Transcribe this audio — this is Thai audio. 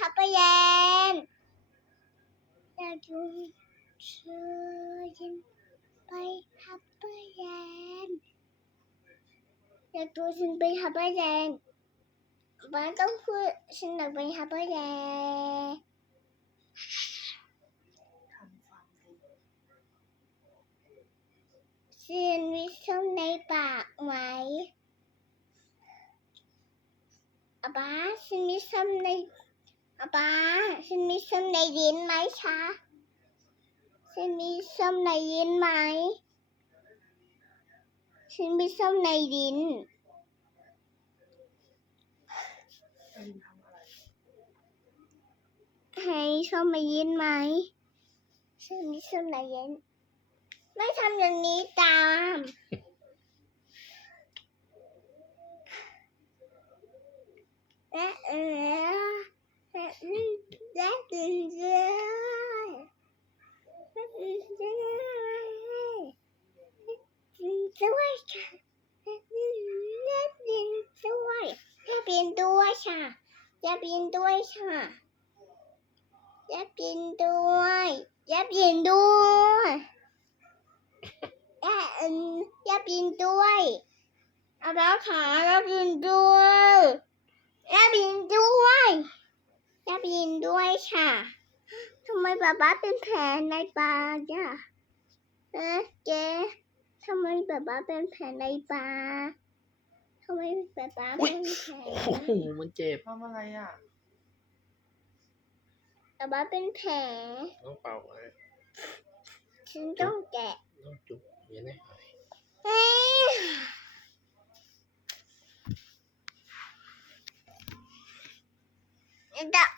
ฮับเปอร์แลนอยากดูเธอยินไปฮับเปอร์แลนอยากดูฉันไปฮับเปอร์แลนด์บ้านต้องพูดฉันอยากไปฮับเปอร์แลนด์ทำฟังสิฉันมีส้มในปากไหมอาบ้าฉันมีส้มใน อาบ้าฉันมีส้มในดินไหมคะฉันมีส้มในดินไหมฉันมีส้มในดินไอ้ลินให้ส้มในดินไหมฉันมีส้มในดินไม่ทำอย่างนี้ตามและเออและและตื่นเช้าและตื่นเช้าตื่น ด้วยค่ะและตื่นด้วยจะเปลี่ยนด้วยค่ะจะเปลี่ยนด้วยค่ะจะเปลี่ยนด้วยจะเปลี่ยนด้วยจะเอ็นจะเปลี่ยนด้วยเอาบ้าขาจะเปลี่ยนด้วยจะเปลี่ยนด้วยจะเปลี่ยนด้วยค่ะทำไมป๊าป๊าเป็นแผลในปากอะเอ๊ะเจ๊ ทำไมป๊าป๊าเป็นแผลในปากทำไมป๊าป๊าเป็นแผลโอ้โหมันเจ็บทำอะไรอะป๊าป๊าเป็นแผลต้องเป่าไว้ฉันต้องแกะต้องจุกเวียนให้หายเอ๊ะเดี๋ยว